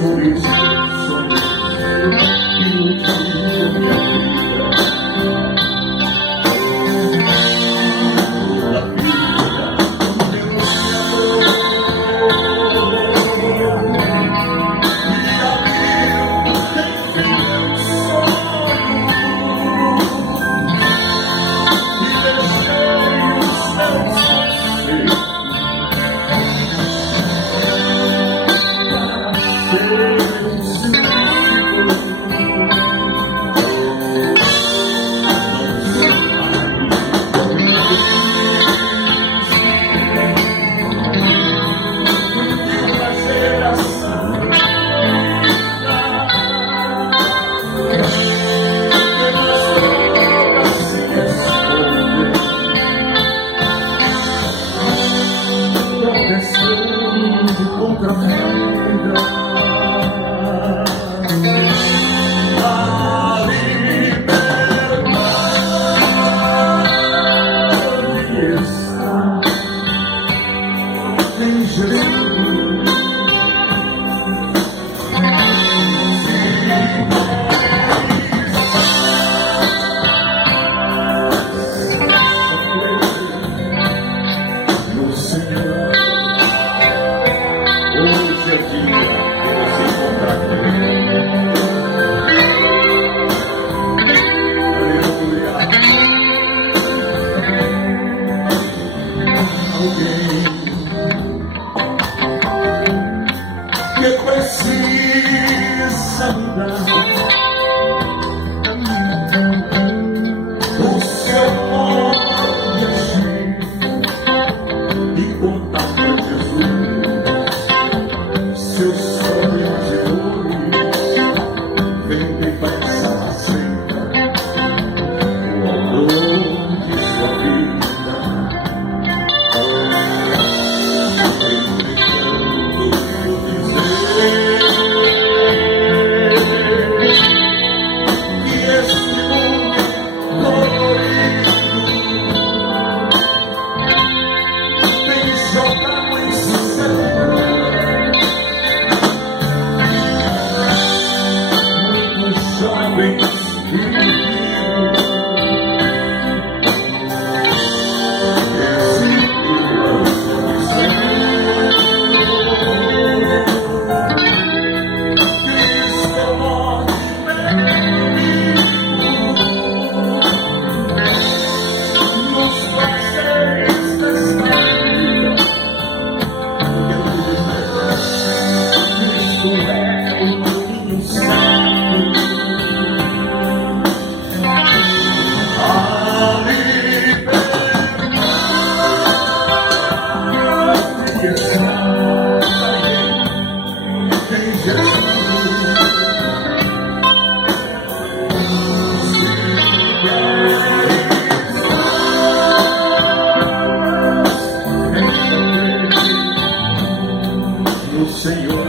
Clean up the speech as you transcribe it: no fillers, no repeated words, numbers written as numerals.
Por isso, só Deus e o dia minha contra a vida. A liberdade está em Jesus. No Senhor. Hoje é dia de você encontrar com Ele. Aleluia. Alguém que precisa mudar o seu modo de agir e contar para Jesus. Seu sonho de hoje vem depressa sempre o autor de sua vida. Tentando dizer que este mundo colorido tem jogado em seu jovens Senhor.